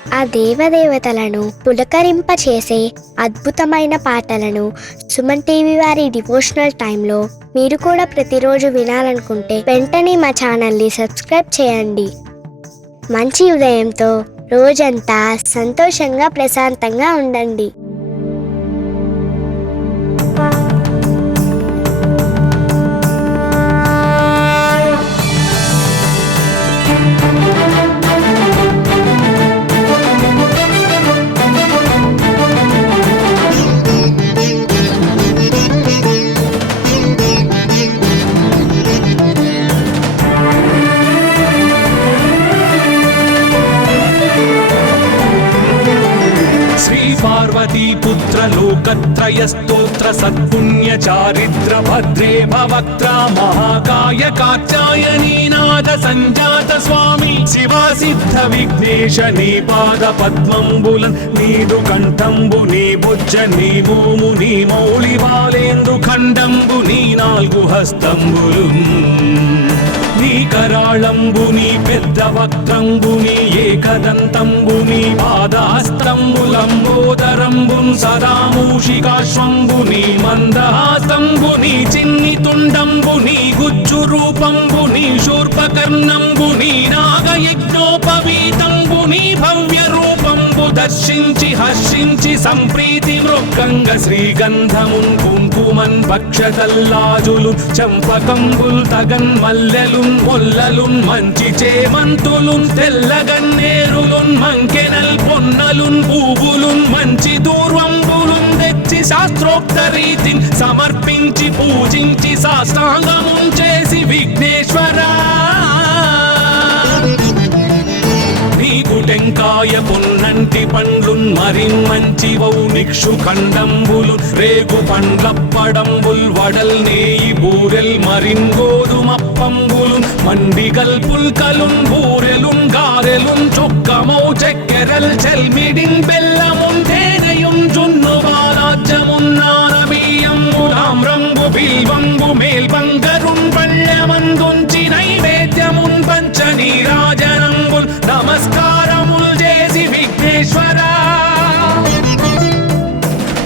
ఆ దేవదేవతలను పులకరింపచేసే అద్భుతమైన పాటలను సుమన్ టీవీ వారి డివోషనల్ టైంలో మీరు కూడా ప్రతిరోజు వినాలనుకుంటే వెంటనే మా ఛానల్ని సబ్స్క్రైబ్ చేయండి. మంచి ఉదయంతో రోజంతా సంతోషంగా ప్రశాంతంగా ఉండండి. पार्वतीपुत्र लोकत्रयस्तोत्र सत्पुण्य चारिद्र भद्रे भवक्त्रा महाकाय कात्यायनीनाद संजात स्वामी शिवा सिद्ध विघ्नेश नी पाद पद्मंबुलन नीदु कंठंबु नी भुज नी भूमु नी मौళి బాలేంద్రు ఖండంబు నీ నాలుగు హస్తంబులున్ నీ కరాళంబుని పెద్ద వక్త్రంబుని ఏకదంతంబుని పాదహస్తంబులంబోదరంబున్ సదా మూషికాశ్వంబుని మందహాసంబుని చిన్ని తుండంబుని గుజ్జు రూపంబుని శూర్పకర్ణంబుని నాగయజ్ఞోపవీతంబుని భవ్య రూపంబు దర్శించి హర్షించి సంప్రీతి మృక్కంగ శ్రీగంధమున్ కుంకుమన్ పక్షతల్లాజులు చంపకంబుల్ తగన్ మల్లెలున్ మొల్లలున్ మంచి చేమంతులున్ తెల్లగన్నేరులున్ మంకెనల్ పొన్నలున్ పూవులున్ మంచి దూర్వంబులున్ తెచ్చి శాస్త్రోక్త రీతిని సమర్పించి పూజించి సాష్టాంగమున్ చేసి విఘ్నేశ్వరా టెంకాయ పొన్నంటి పండ్లున్ మరిన్ మంచివౌ నిక్షు ఖండంబులు రేగు పండ్లప్పడంబుల్ వడల్ నేయి బూరెల్ మరిన్ గోధుమప్పంబులు మండిగల్ పుల్కలున్ బూరెలున్ గారెలున్ చొక్కమౌ చెక్కెరల్ చెల్మిడిన్ బెల్లమున్ తేనెయున్ జున్ను బాలాజ్యమున్ నానబియ్యంబు తామ్రంబు బిల్వంబు మేల్బంగరున్ పళ్ళమందుంచి నైవేద్యమున్ పంచ నీరాజనంబుల్ నమస్కారముల్ చేసి విఘ్నేశ్వరా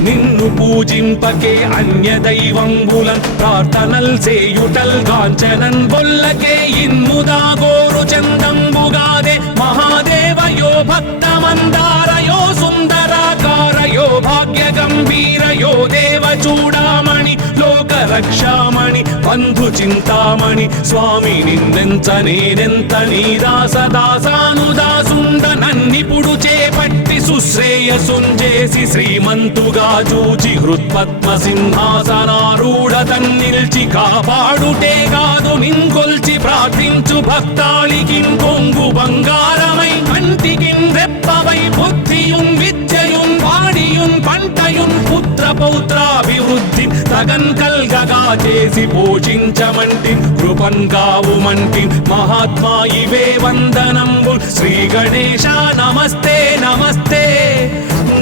నిన్ను పూజింపకే అన్య దైవంబులన్ ప్రార్థనల్ చేయుటల్ కాంచనన్ బొల్లకే ఇన్ముదా గోరు చందంబుగాదే మహాదేవయో భక్తమందారయో సుందరాకారయో భాగ్య గంభీరయో దేవ చూడామణి లోక రక్షామణి బంధు చింతామణి స్వామి నిన్నెంత నేనెంత నీ దాసదాసానుదాసుండ నన్నిపుడు చేపట్టి సుశ్రేయసుంజేసి శ్రీమంతుగా చూచి హృత్పద్మ సింహాసనారూఢ తన్నిల్చి కాపాడుటే కాదు నింకొల్చి ప్రార్థించు భక్తాళికి కొంగు బంగారమై కంటికి రెప్పవై బుద్ధియున్ విద్యయున్ వాడియున్ పంటయున్ పుత్ర పౌత్రాభివృద్ధి తగన్ కల్గగా చేసి పోషించమంటి కృపన్ కావుమంటి మహాత్మా ఇవే వందనంబు శ్రీ గణేశ నమస్తే నమస్తే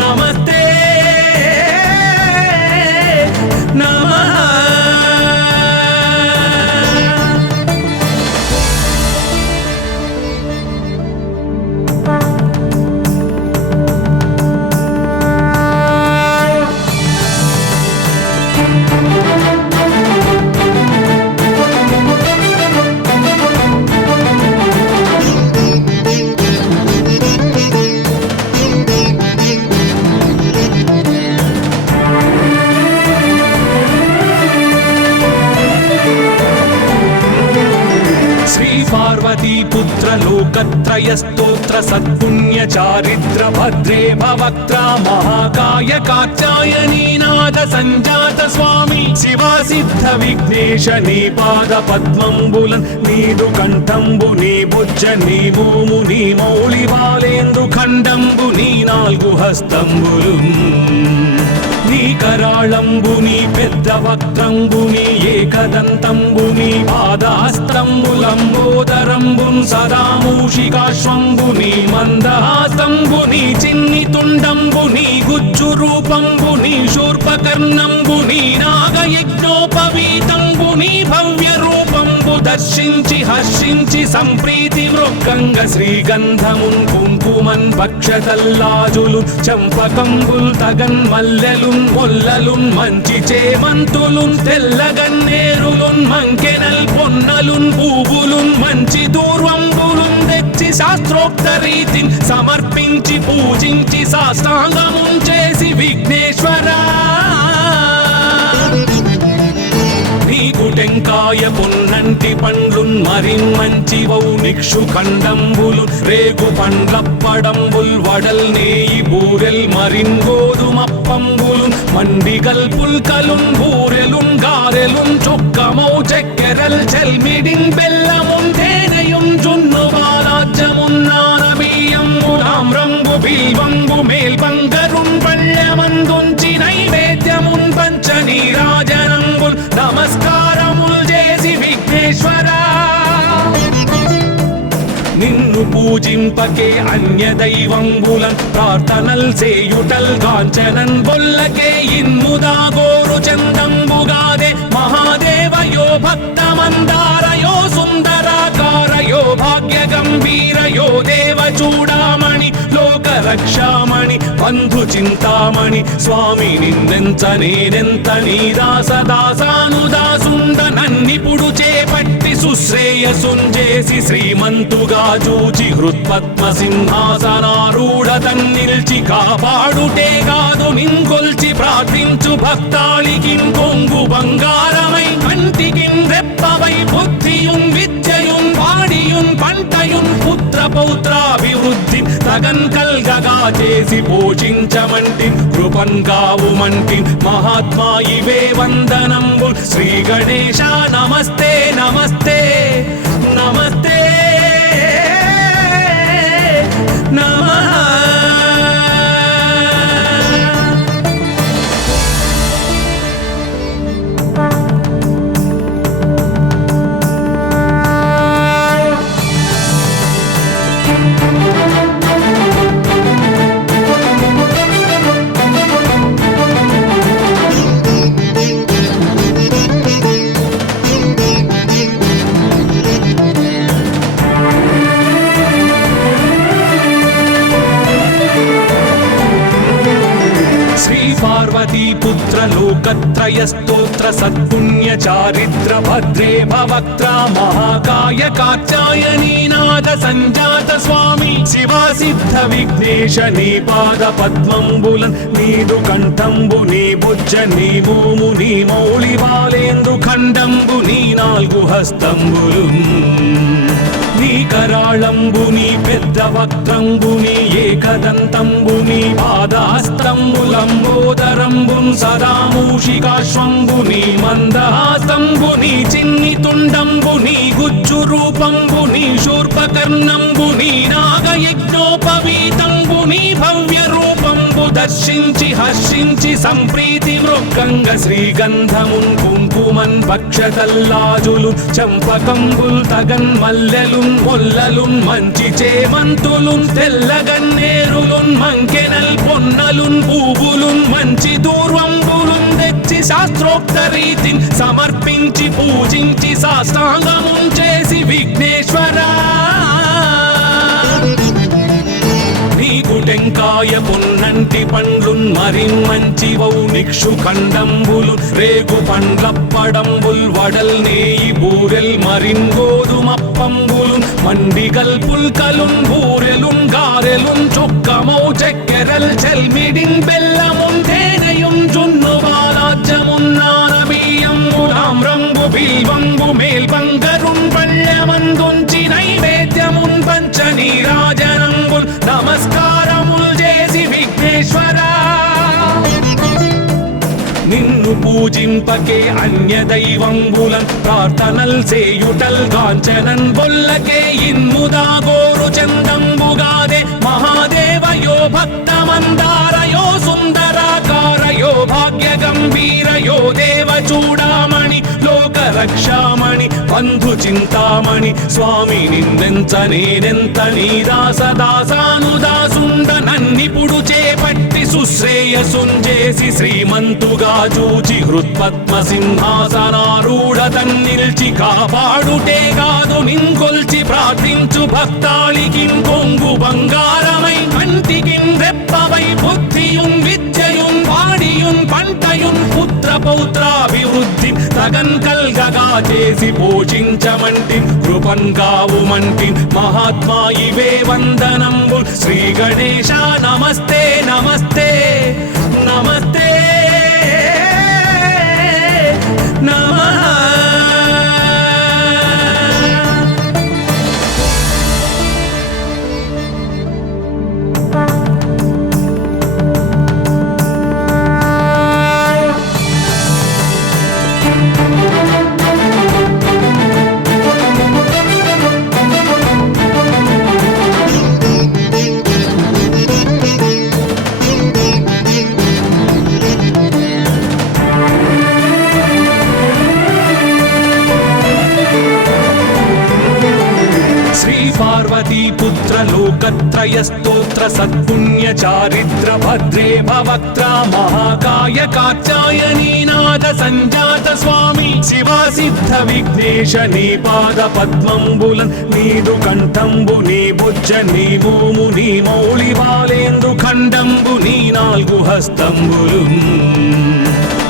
నమస్తే నమః. पार्वतीपुत्र लोकत्रयस्तोत्र सत्पुण्य चारिद्र भद्रे भवक्त्रा महाकाय कात्यायनीनाद संजात स्वामी शिवा सिद्ध विघ्नेश नी पाद पद्मंबुलन नीदु कंठंबु नी भुज नी भूमु नी मौళి బాలేంద్రు ఖండంబు నీ నాలుగు హస్తంబులున్ నీ కరాళంబుని పెద్ద వక్త్రంబుని ఏకదంతంబుని పాదహస్తంబులంబోదరంబున్ సదా మూషికాశ్వంబుని మందహాసంబుని చిన్ని తుండంబుని గుజ్జు రూపంబుని శూర్పకర్ణంబుని నాగయజ్ఞోపవీతంబుని భవ్య రూపంబు జూజూరూపంబు దర్శించి హర్షించి సంప్రీతి మృక్కంగ శ్రీగంధమున్ కుంకుమన్ భక్షతల్లాజులు చంపకంబుల్ తగన్ మల్లెలున్ మొల్లలున్ మంచి చేమంతులున్ తెల్లగన్నేరులున్ మంకెనల్ పొన్నలున్ పూవులున్ మంచి దూర్వంబులున్ తెచ్చి శాస్త్రోక్త రీతిని సమర్పించి పూజించి సాష్టాంగమున్ చేసి విఘ్నేశ్వరా నీకు టెంకాయ పొన్నంటి పండ్లున్ మరిన్మంచివౌ నిక్షు ఖండంబులు రేగు పండ్లప్పడంబుల్ వడల్ నేయి బూరెల్ మరిన్ గోధుమప్పంబులు మండిగల్ పుల్కలున్ బూరెలున్ గారెలున్ చొక్కమౌ చెక్కెరల్ చెల్మిడిన్ బెల్లమున్ తేనెయున్ జున్ను బాలాజ్యమున్ నానబియ్యంబులామ్రంబు బిల్వంబు మేల్బంగరున్ పళ్ళమందుంచి నైవేద్యమున్ పంచ నీరాజనంబుల్ నమస్కారముల్ చేసి విఘ్నేశ్వరా నిన్ను పూజింపకే అన్య దైవంబులన్ ప్రార్థనల్ సేయుటల్ కాంచనన్ బొల్లకే ఇన్ముదా గోరు చందంబుగాదే మహాదేవయో భక్తమందారయో సుందరాకారయో భాగ్య గంభీరయో దేవ చూడామణి లోక రక్షామణి బంధు చింతామణి స్వామి నిన్నెంత నేనెంత నీ దాసదాసానుదాసుండ నన్నిపుడు చేపట్టి సుశ్రేయసుంజేసి శ్రీమంతుగా చూచి హృత్పద్మ సింహాసనారూఢ తన్నిల్చి కాపాడుటే కాదు నింకొల్చి ప్రార్థించు భక్తాళికిన్ కొంగు బంగారమై కంటికిన్ రెప్పవై బుద్ధియున్ విద్యయున్ వాడియున్ పంటయున్ పుత్ర పౌత్రాభివృద్ధి తగన్ కల్గగా చేసి పోషించమంటి కృపన్ కావుమంటి మహాత్మా ఇవే వందనంబు శ్రీ గణేశ నమస్తే నమస్తే నమస్తే నమః పుత్ర లోకత్రయ స్తోత్ర సత్పుణ్య చారిత్ర భద్రే భవక్త్ర మహాకాయ కాత్యాయనీనాథ సంజాత స్వామి శివా సిద్ధ విఘ్నేశ నీ పాద పద్మంబులన్ నీదు కంఠంబు నీ బుజ్జ నీ భూము నీ మౌళి బాలేందు ఖండంబు నీ నాలుగు హస్తంబులు నీ కరాళంబు నీ పెద్ద వక్త్రంబు నీ ఏకదంతంబు నీ పాదహస్తంబులంబోదరంబున్ సదామూషికాశ్వంబు నీ మందహాసంబు నీ చిన్ని తుండంబు నీ గుజ్జు రూపంబు నీ శూర్పకర్ణంబు నీ నాగయజ్ఞోపవీతంబు నీ భవ్య రూపంబు దర్శించి హర్షించి సంప్రీతి మృక్కంగ శ్రీగంధమున్ కుంకుమన్ భక్షతల్లాజులు చంపకంబుల్ తగన్ మల్లెలున్ మొల్లలున్ మంచి చేమంతులున్ తెల్లగన్నేరులున్ మంకెనల్ పొన్నలున్ పూవులున్ మంచి దూర్వంబులున్ తెచ్చి శాస్త్రోక్త రీతిని సమర్పించి పూజించి సాష్టాంగమున్ చేసి విఘ్నేశ్వరా నీకు టెంకాయ పొన్నంటి పండ్లున్ మరిన్మంచివౌ నిక్షు ఖండంబులు రేగు పండ్లప్పడంబుల్ వడల్ నేయి బూరెల్ మరిన్ గోధుమప్పంబులు మండిగల్ పుల్కలున్ బూరెలున్ గారెలున్ చొక్కమౌ చెక్కెరల్ చెల్మిడిన్ బెల్లమున్ తేనెయున్ జున్ను బాలాజ్యమున్ నానబియ్యంబులామ్రంబు బిల్వంబు మేల్బంగరున్ పళ్ళమందుంచి నైవేద్యమున్ పంచ నీరాజనంబుల్ నమస్కారముల్ చేసి విఘ్నేశ్వరా నిన్ను పూజింపకే అన్య దైవంబులన్ ప్రార్థనల్ సేయుటల్ కాంచనన్ బొల్లకే ఇన్ముదా గోరు చందంబుగాదే మహాదేవయో భక్తమందారయో సుందరాకారయో భాగ్య గంభీరయో దేవ చూడామణి లోక రక్షామణి బంధు చింతామణి స్వామి నిన్నెంత నేనెంత నీ దాసదాసానుదాసుండ నన్నిపుడు చేపట్టి సుశ్రేయ శ్రేయసుంజేసి శ్రీమంతుగా చూచి హృత్పద్మ సింహాసనారూఢతన్ నిల్చి కాపాడుటే కాదు నింకొల్చి ప్రార్థించు భక్తాళికి కొంగు బంగారమై కంటికి రెప్పవై బుద్ధియున్ విద్యయున్ వాడియున్ పంటయున్ పుత్ర పౌత్రాభివృద్ధి తగన్ కల్గగా చేసి పోషించమంటి కృపన్ కావుమంటి మహాత్మా ఇవే వందనంబు శ్రీ గణేశ నమస్తే నమస్తే నమస్తే నమః. पार्वतीपुत्र लोकत्रयस्तोत्र सत्पुण्य चारित्र भद्रे भवक्त्र महाकाय कात्यायनीनाथ संजात स्वामी शिवा सिद्ध विघ्नेश नी पाद पद्मंबुलन् नीदु कंठंबु नी बुज्ज नी भूमु नी मौळि बालेंद्रु खंडंबु नी नाल्गु हस्तंबुलुन्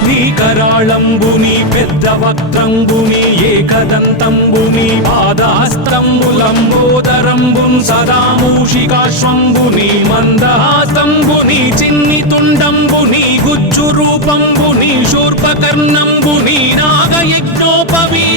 నీ కరాళంబుని పెద్ద వక్త్రంబుని ఏకదంతంబుని పాదహస్తంబులంబోదరంబున్ సదా మూషికాశ్వంబుని మందహాస్తంబుని చిన్ని తుండంబుని గుజ్జు రూపంబుని శూర్పకర్ణంబుని నాగయజ్ఞోపవీతంబుని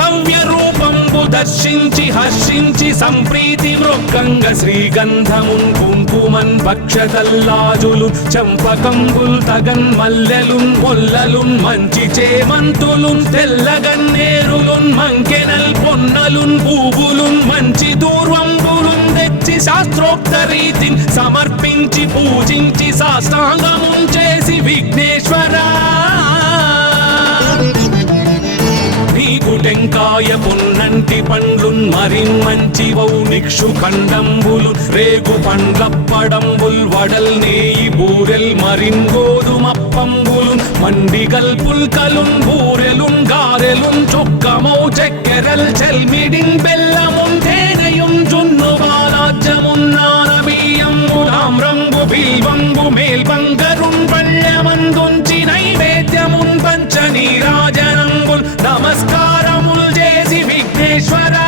భవ్య రూపంబు దర్శించి హర్షించి సంప్రీతి మృక్కంగ శ్రీగంధమున్ కుంకుమన్ భక్షతల్లాజులు చంపకంబుల్ తగన్ మల్లెలున్ మొల్లలున్ మంచి చేమంతులున్ తెల్లగన్నేరులున్ మంకెనల్ పొన్నలున్ పూబులున్ మంచి దూర్వంబులున్ తెచ్చి శాస్త్రోక్త రీతిని సమర్పించి పూజించి సాష్టాంగమున్ చేసి విఘ్నేశ్వరా నీకు టెంకాయ పున్నంటి పండ్లున్ మరిన్ మంచివౌ నిక్షు ఖండంబులు రేగు పండ్లప్పడంబుల్ వడల్ నేయి బూరెల్ మరిన్ గోధుమప్పంబులు మండిగల్ పుల్కలున్ బూరెలున్ గారెలున్ చొక్కమౌ చక్కెరల్ చెల్మిడిన్ బెల్లమున్ తేనెయున్ జున్ను బాలాజ్యమున్ నానబియ్యంబులామ్రంబు బిల్వంబు మేల్బంగరున్ పళ్ళమందుంచి నైవేద్యమున్ పంచ నీరాజనంబుల్ నమస్కారముల్ చేసి విఘ్నేశ్వరా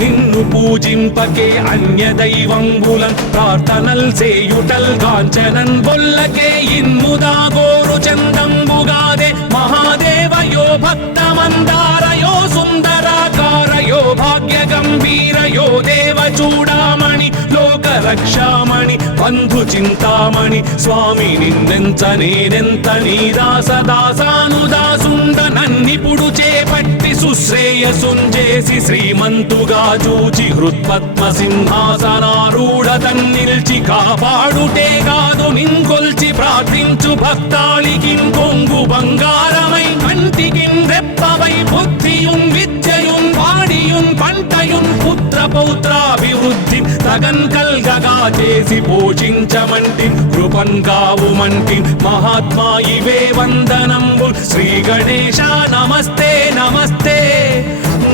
నిన్ను పూజింపకే అన్య దైవంబులన్ ప్రార్థనల్ సేయుటల్ కాంచనన్ బొల్లకే ఇన్ముదా గోరు చందంబుగాదే మహాదేవయో భక్తమందారయో సుందరాకారయో భాగ్య గంభీరయో దేవ చూడామణి లోక రక్షామణి బంధు చింతామణి స్వామి నిన్నెంత నేనెంత నీ దాసదాసానుదాసుండ నన్నిపుడు చేపట్టి సుశ్రేయసుంజేసి శ్రీమంతుగా చూచి హృత్పద్మ సింహాసనారూఢతన్ నిల్చి కాపాడుటే కాదు నింకొల్చి ప్రార్థించు భక్తాళికి కొంగు బంగారమై కంటికి రెప్పవై బుద్ధియున్ విద్యయున్ వాడియున్ పంటయున్ పుత్ర పౌత్రాభివృద్ధి తగన్ కల్గగా చేసి పోషించమంటి కృపన్ కావుమంటి మహాత్మా ఇవే వందనంబు శ్రీ గణేశ నమస్తే నమస్తే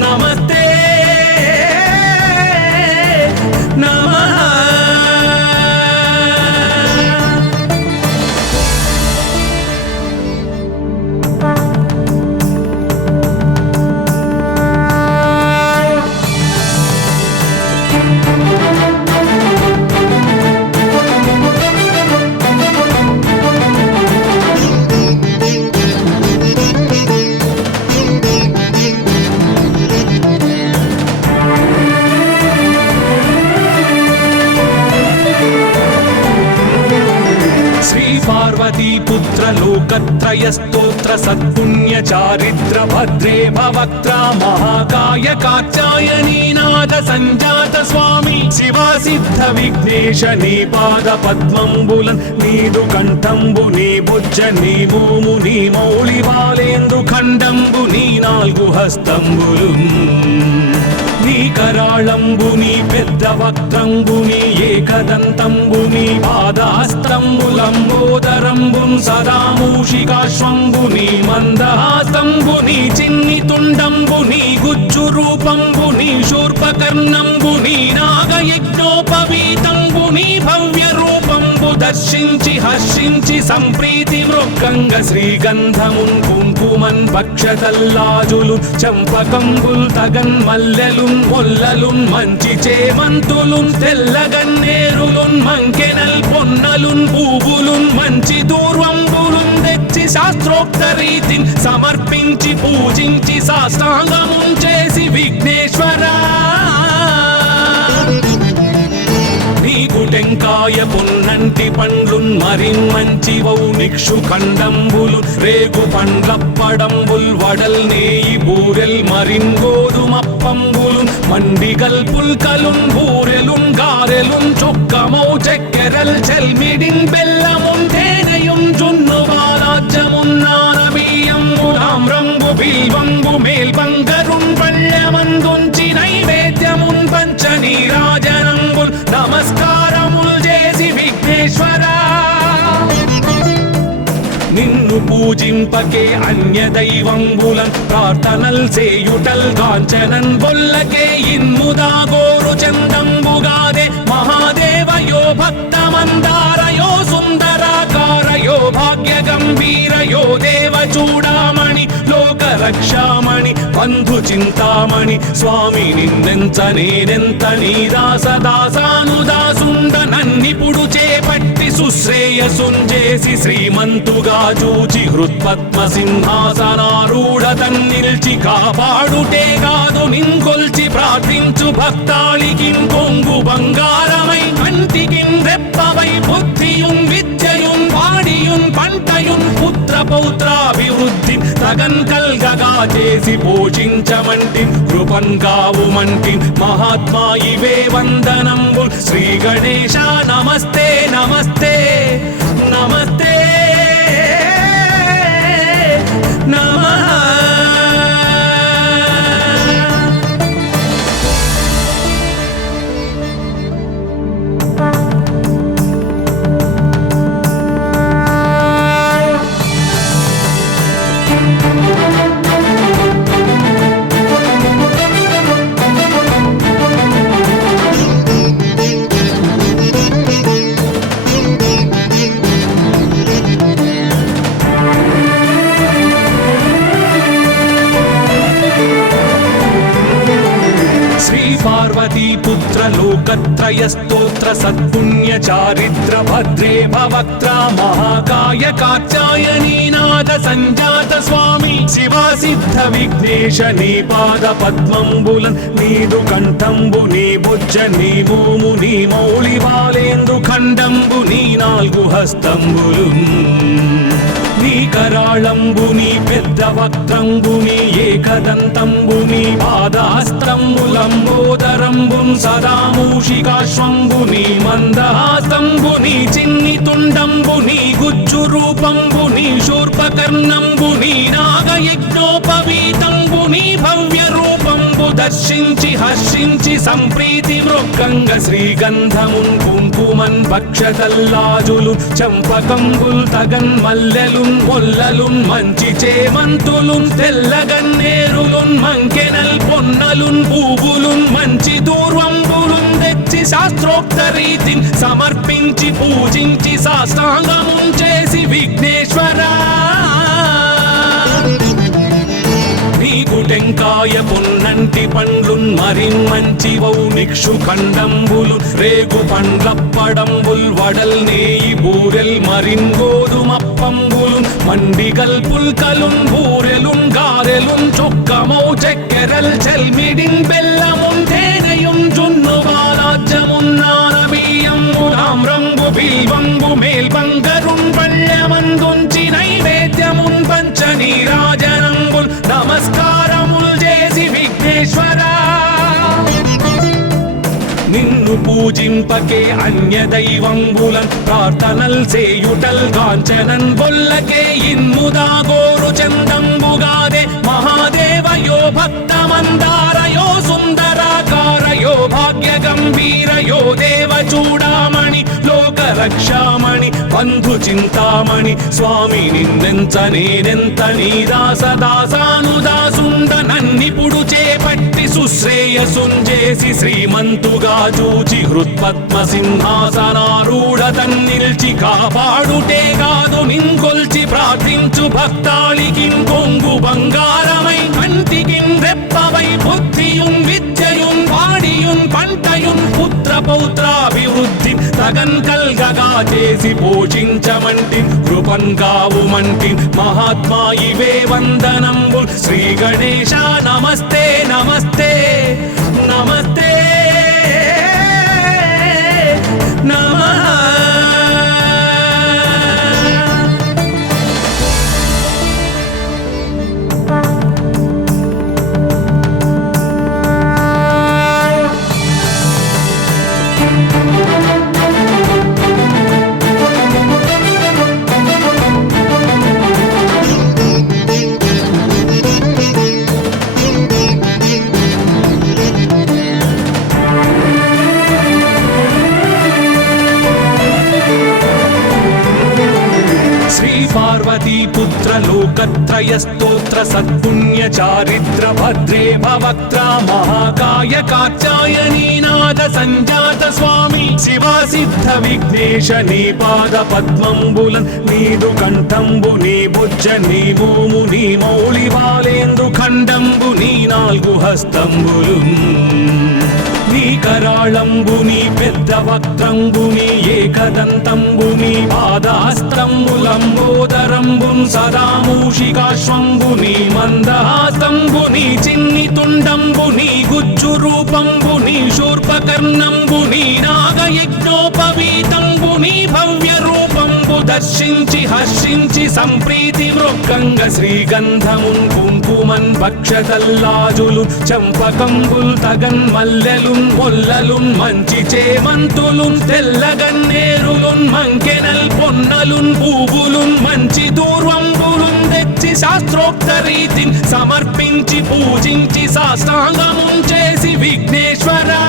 నమస్తే నమః. पार्वतीपुत्र लोकत्रयस्तोत्र सत्पुण्य चारित्र भद्रे भवक्त्र महाकाय कात्यायनीनाथ संजात स्वामी शिवा सिद्ध विघ्नेश नी पाद पद्मंबुलन् नीदु कंठंबु नी बुज्ज नी भूमु नी मौळि बालेंद्रु खंडंबु नी नाल्गु हस्तंबुलुन् నీ కరాళంబుని పెద్ద వక్త్రంబుని ఏకదంతంబుని పాదాస్తంబులంబోదరంబున్ సదా మూషికాశ్వంబుని మందహాస్తంబుని చిన్ని తుండంబుని గుజ్జు రూపంబుని శూర్పకర్ణంబుని నాగయజ్ఞోపవీతంబుని భవ్య రూపంబు దర్శించి హర్షించి సంప్రీతి మృక్కంగ శ్రీగంధమున్ కుంకుమన్ భక్షతల్లాజులు చంపకంబుల్ తగన్ మల్లెలున్ మొల్లలున్ మంచి చేమంతులున్ తెల్లగన్నేరులున్ మంకెనల్ పొన్నలున్ పూవులున్ మంచి దూర్వంబులున్ తెచ్చి శాస్త్రోక్త రీతిని సమర్పించి పూజించి సాష్టాంగమున్ చేసి విఘ్నేశ్వరా నీకు టెంకాయ పొన్నంటి పండ్లున్ మరిన్మంచివౌ నిక్షు ఖండంబులు రేగు పండ్లప్పడంబుల్ వడల్ నేయి బూరెల్ మరిన్ గోధుమప్పంబులు మండిగల్ పుల్కలున్ బూరెలున్ గారెలున్ చొక్కమౌ చెక్కెరల్ చెల్మిడిన్ బెల్లమున్ తేనెయున్ జున్ను బాలాజ్యమున్ నానబియ్యంబులామ్రంబు బిల్వంబు మేల్బంగరున్ పళ్ళమందుంచి నైవేద్యమున్ పంచ నీరాజనంబుల్ నమస్కారముల్ చేసి విఘ్నేశ్వరా నిన్ను పూజింపకే అన్య దైవంబులన్ ప్రార్థనల్ సేయుటల్ కాంచనన్ బొల్లకే ఇన్ముదా గోరు చందంబుగాదే మహాదేవయో భక్తమందారయో సుందరాకారయో భాగ్య గంభీరయో దేవ చూడామణి లోక రక్షామణి బంధు చింతామణి స్వామి నిన్నెంత నేనెంత నీ దాసదాసానుదాసుండ నన్నిపుడు చేపట్టి సుశ్రేయసుంజేసి శ్రీమంతుగా చూచి హృత్పద్మ సింహాసనారూఢ తన్నిల్చి కాపాడుటే కాదు నింకొల్చి ప్రార్థించు భక్తాళికి కొంగు బంగారమై కంటికిన్ రెప్పవై బుద్ధియున్ విద్యయున్ వాడియున్ పంటయున్ పుత్ర పౌత్రాభివృద్ధి తగన్ కల్గగా చేసి పోషించమంటి కృపన్ కావుమంటి మహాత్మా ఇవే వందనంబు శ్రీ గణేశ నమస్తే నమస్తే నమస్తే నమః पार्वतीपुत्र लोकत्रय स्तोत्र सत्पुण्य चारिद्र भद्रे भवक्त्रा महाकाय कात्यायनी नाद संजात स्वामी शिवा सिद्ध विघ्नेश नी पाद पद्मंबुलन नीदु कंठंबु नी भुज नी भूमु नी मौళి బాలేందు ఖండంబు నీ నాలుగు హస్తంబులున్ నీ కరాళంబుని పెద్ద వక్త్రంబుని ఏకదంతంబుని పాదాస్తంబులంబోదరంబున్ సదా మూషికాశ్వంబుని మందహాస్తంబుని చిన్ని తుండంబుని గుజ్జు రూపంబుని శూర్పకర్ణంబుని నాగయజ్ఞోపవీతంబుని భవ్య రూపంబు దర్శించి హర్షించి సంప్రీతి మృక్కంగ శ్రీగంధమున్ కుంకుమన్ భక్షతల్లాజులు చంపకంబుల్ తగన్ మల్లెలున్ మొల్లలున్ మంచి చేమంతులున్ తెల్లగన్నేరులున్ మంకెనల్ పొన్నలున్ పూవులున్ మంచి దూర్వంబులున్ తెచ్చి శాస్త్రోక్త రీతిని సమర్పించి పూజించి సాష్టాంగమున్ చేసి విఘ్నేశ్వరా నీకు టెంకాయ పొన్నంటి పండ్లున్ మరిన్మంచివౌ నిక్షు ఖండంబులు రేగు పండ్లప్పడంబుల్ వడల్ నేయి బూరెల్ మరిన్ గోధుమప్పంబులు మండిగల్ పుల్కలున్ బూరెలున్ గారెలున్ చొక్కమౌ చెక్కెరల్ చెల్మిడిన్ బెల్లమున్ తేనెయున్ జున్ను బాలాజ్యమున్ నానబియ్యంబులామ్రంబు బిల్వంబు మేల్బంగరున్ పళ్ళమందుంచి నైవేద్యమున్ పంచ నీరాజనంబుల్ నమస్కారముల్ చేసి విఘ్నేశ్వరా నిన్ను పూజింపకే అన్య దైవంబులన్ ప్రార్థనల్ చేయుటల్ కాంచనన్ బొల్లకే ఇన్ముదా గోరు చందంబుగాదే మహాదేవయో భక్తమందారయో సుందరాకారయో భాగ్య గంభీరయో దేవ చూడామణి లోక రక్షామణి బంధు చింతామణి స్వామి నిన్నెంత నేనెంత నీ దాసదాసానుదాసుండ నన్నిపుడు చేపట్టి సుశ్రేయసుంజేసి శ్రీమంతుగా చూచి హృత్పద్మ సింహాసనారూఢ తన్నిల్చి కాపాడుటే కాదు నింకొల్చి ప్రార్థించు భక్తాళికిం కొంగు బంగారమై కంటికిం రెప్పవై బుద్ధియుం విద్యయుం పాడియుం పంటయుం పుత్ర పౌత్రాభివృద్ధి తగన్ కల్గగా చేసి పోషించమంటి కృపన్ కావుమంటి మహాత్మా ఇవే వందనంబుల్ శ్రీ గణేశ నమస్తే నమస్తే నమస్తే నమః. పార్వతీ పుత్ర లోకత్రయ స్తోత్ర సత్పుణ్య చారిత్ర భద్రే భవక్త్ర మహాకాయ కాత్యాయనీనాథ సంజాత స్వామి శివా సిద్ధ విఘ్నేశ నీ పాద పద్మంబులన్ నీదు కంఠంబు నీ బుజ్జ నీ భూము నీ మౌళి బాలేందు ఖండంబు నీ నాలుగు హస్తంబులు నీ కరాళంబుని పెద్ద వక్త్రంబుని ఏకదంతంబుని పాదాస్తంబులంబోదరంబున్ సదా మూషికాశ్వంబుని మందహాస్తంబుని చిన్ని తుండంబుని గుజ్జు రూపంబుని శూర్పకర్ణంబుని నాగయజ్ఞోపవీతంబుని భవ్య రూపంబు దర్శించి హర్షించి సంప్రీతి మృక్కంగ శ్రీగంధమున్ కుంకుమన్ భక్షతల్లాజులు చంపకంబుల్ తగన్ మల్లెలు మొల్లలున్ మంచి చేమంతులున్ తెల్లగన్నేరులున్ మంకెనల్ పొన్నలున్ పూవులున్ మంచి దూర్వంబులున్ తెచ్చి శాస్త్రోక్త రీతిని సమర్పించి పూజించి సాష్టాంగమున్ చేసి విఘ్నేశ్వరా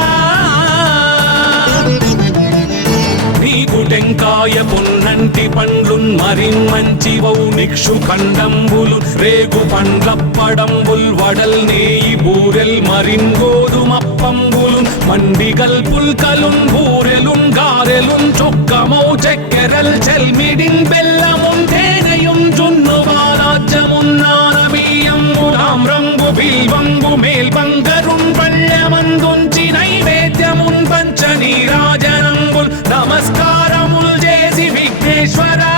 నీకు టెంకాయ పొన్నంటి పండ్లున్ మరిన్ మంచి వౌ నిక్షు ఖండంబులు రేగు పండ్లప్పడంబుల్ వడల్ నేయి బూరెల్ మరిన్ గోధుమప్పంబులు మండిగల్ పుల్కలున్ బూరెలున్ గారెలున్ చొక్కమౌ చక్కెరల్ చెల్మిడిన్ బెల్లమున్ తేనెయుం జున్ను బాలాజ్యమున్ నానబియ్యంబులామ్రంబు బిల్వంబు మేల్బంగరున్ పళ్ళమందుంచి నైవేద్యమున్ పంచ నీరాజనంబుల్ నమస్కారముల్ చేసి విఘ్నేశ్వరా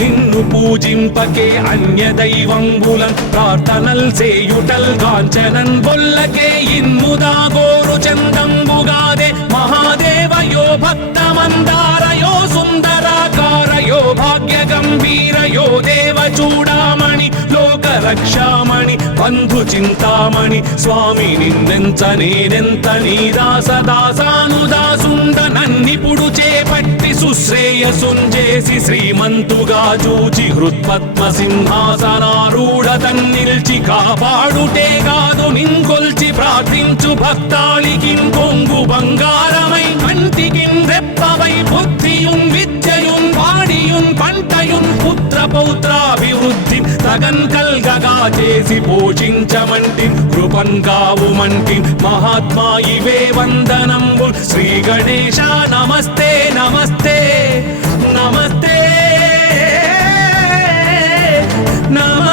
నిన్ను పూజింపకే అన్య దైవంబులన్ ప్రార్థనల్ చేయుటల్ కాంచనన్ బొల్లకే ఇన్ముదా గోరు చందంబుగాదే మహాదేవయో భక్తమందారయో సుందరాకారయో భాగ్య గంభీరయో దేవ చూడామణి లోక రక్షామణి బంధు చింతామణి స్వామి నిన్నెంత నేనెంత నీ దాసదాసానుదాసుండ నన్నిపుడు చేపట్టి సుశ్రేయసుంజేసి శ్రీమంతుగా చూచి హృత్పద్మ సింహాసనారూఢ తన్నిల్చి కాపాడుటే కాదు నింకొల్చి ప్రార్థించు భక్తాళికిం కొంగు బంగారమై కంటికిం రెప్పవై బుద్ధియుం విద్యయుం పాడియుం పంటయుం పుత్ర పౌత్రాభివృద్ధి తగన్ కల్గగా చేసి పోషించమంటి కృపన్ కావుమంటి మహాత్మా ఇవే వందనంబుల్ శ్రీ గణేశ నమస్తే నమస్తే నమస్తే నమః.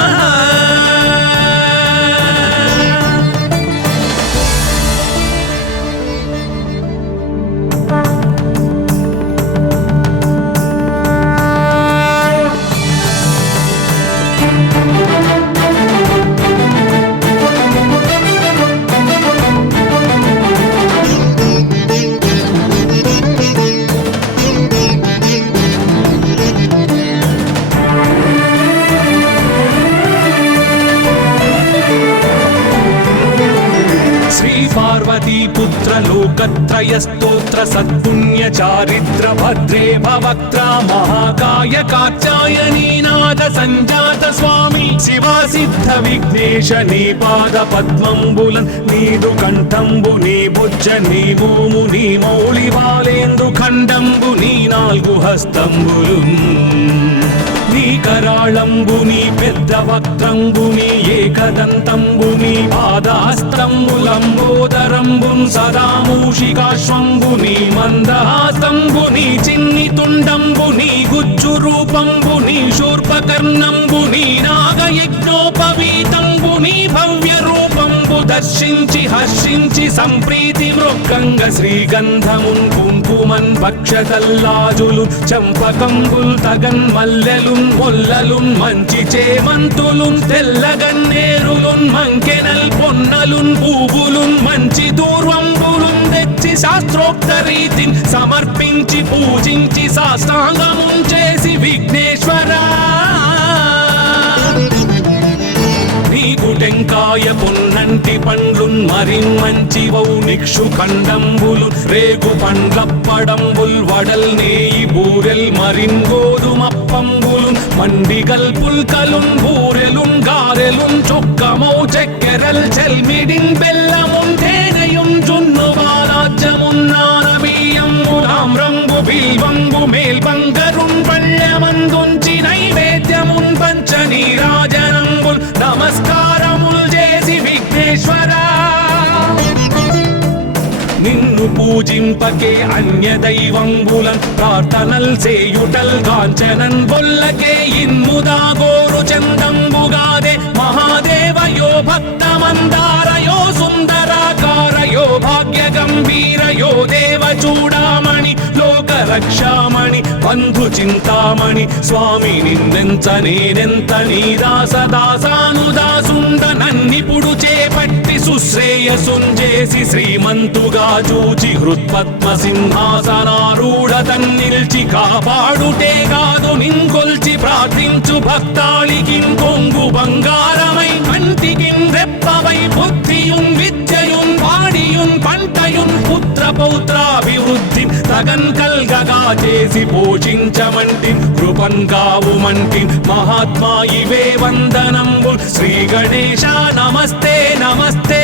శ్రీ పార్వతీ పుత్ర లోకత్రయ స్తోత్ర సత్పుణ్య చారిత్ర భద్రే భవక్త్ర మహాకాయ కాత్యాయనీనాథ సంజాత స్వామి శివా సిద్ధ విఘ్నేశ నీ పాద పద్మంబులన్ నీదు కంఠంబు నీ బుజ్జ నీ మోము నీ మౌళి బాలేందు ఖండంబు నీ నాలుగు హస్తంబులు నీ కరాళంబు నీ పెద్ద వక్త్రంబు నీ ఏకదంతంబు నీ పాదహస్తంబులంబోదరంబు సదా మూషికాశ్వంబు నీ మందహాసంబు నీ చిన్ని తుండంబు నీ గుజ్జు రూపంబు నీ శూర్పకర్ణంబు నీ నాగయజ్ఞోపవీతంబు నీ భవ్య రూపంబు దర్శించి హర్షించి సంప్రీతి మృక్కంగ శ్రీగంధమున్ కుంకుమన్ భక్షతల్లాజులు చంపకంబుల్ తగన్ మల్లెలున్ మొల్లలున్ మంచి చేమంతులున్ తెల్లగన్నేరులున్ మంకెనల్ పొన్నలున్ పూవులున్ మంచి దూర్వంబులున్ తెచ్చి శాస్త్రోక్త రీతిని సమర్పించి పూజించి సాష్టాంగమున్ చేసి విఘ్నేశ్వరా నీకు టెంకాయ పొన్నంటి పండ్లున్ మరిన్మంచివౌ నిక్షు ఖండంబులు రేగు పండ్లప్పడంబుల్ వడల్ నేయి బూరెల్ మరిన్ గోధుమప్పంబులు మండిగల్ పుల్కలున్ బూరెలున్ గారెలున్ చొక్కమౌ చెక్కెరల్ చెల్మిడిన్ బెల్లమున్ తేనెయున్ జున్ను బాలాజ్యమున్ నానబియ్యంబులాం రంగు బిల్వంబు మేల్బంగరున్ పళ్ళమందుంచి నైవేద్యమున్ పంచ నీరాజనంబుల్ నమస్కారముల్ చేసి విఘ్నేశ్వరా నిన్ను పూజింపకే అన్య దైవంబులన్ ప్రార్థనల్ సేయుటల్ కాంచనన్ బొల్లకే ఇన్ముదా గోరు చందంబుగాదే మహాదేవయో భక్తమందారయో సుందరాకారయో భాగ్య గంభీరయో దేవ చూడామణి లోక రక్షామణి బంధు చింతామణి స్వామి నిన్నెంత నేనెంత నీ దాసదాసానుదాసుండ నన్నిపుడు చేపట్టి సుశ్రేయసుంజేసి శ్రీమంతుగా చూచి హృత్పద్మ సింహాసనారూఢ తన్నిల్చి కాపాడుటే కాదు నింకొల్చి ప్రార్థించు భక్తాళికి కొంగు బంగారమై కంటికి రెప్పవై బుద్ధియున్ విద్యయున్ వాడియున్ పంటయున్ పుత్ర పౌత్రాభివృద్ధి తగన్ కల్గగా చేసి పోషించమంటి కృపన్ కావుమంటి మహాత్మా ఇవే వందనంబు శ్రీ గణేశ నమస్తే నమస్తే